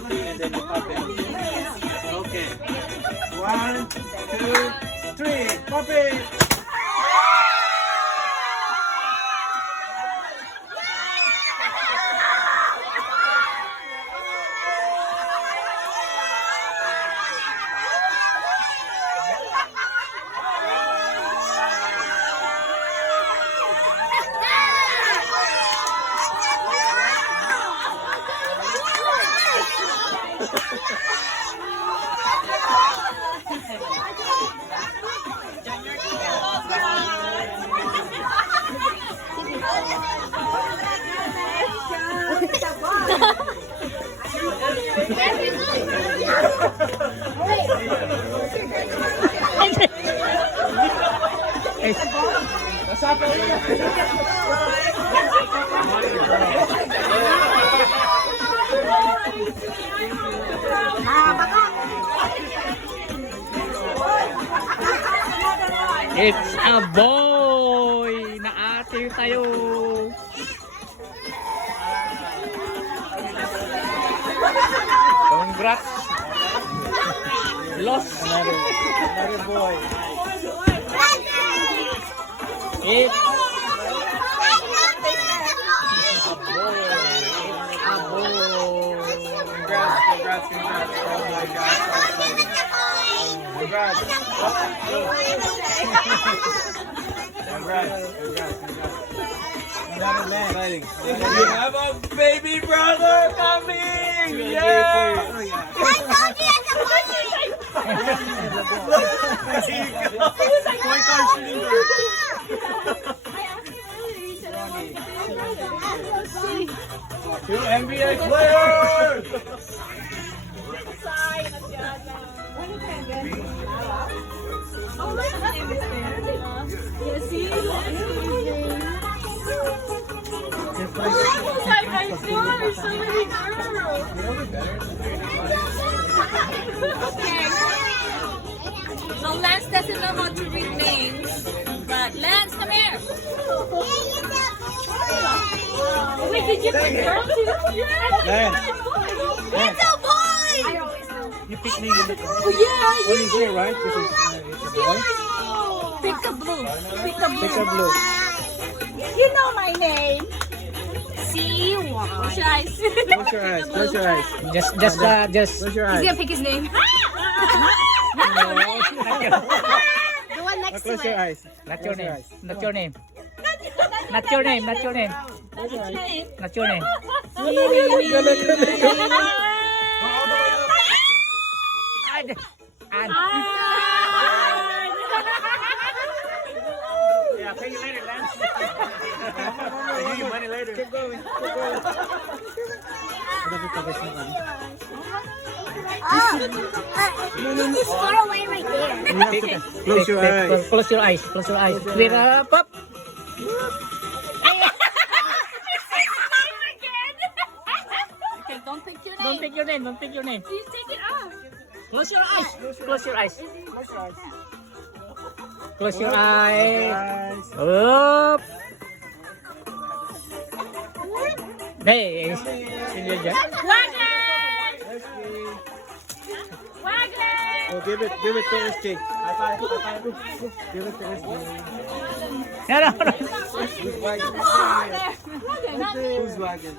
beauty and then you pop it. Okay. 1, 2, 3. Pop it. It's a boy! Naati tayo! Congrats! Lost! Another boy. It's a boy! Congrats, congrats, congrats. Oh my gosh, so exciting. Congrats. Congrats, congrats, congrats. Another man. Exciting. We have a baby brother coming! Yeah! Two NBA players! Okay. So Lance doesn't know how to read names, but Lance, come here. Wait, did you pick girl too? Lance. It's a boy! You pick me. Oh, yeah, What is it, right? This is it's a boy. Pick a blue. Pick a blue. Pick a blue. You know my name. See? Close your eyes. Close your eyes. Close your eyes. Just Close your He's eyes. gonna pick his name. The one next to Close your it. eyes. not your name. Not your name. Not your name. Not your name. Not your name. And yeah, pay you later, Lance. I'll give you money later. Keep going. Keep going. He's far away right there. Close your eyes. Close your eyes. Close your eyes. Clear up. Up. Okay, don't pick your Don't name. pick your name. Don't pick your name. You take it off. Close your eyes. Close your eyes. Close your eyes. Close your eyes. Eyes. Up. Hey. Sino dyan? Wagner! SK. Wagner! Oh, give it to SK. High five. High five. Give it to SK. No, no, no. Who's wagging? Wagner, not me. Who's wagging?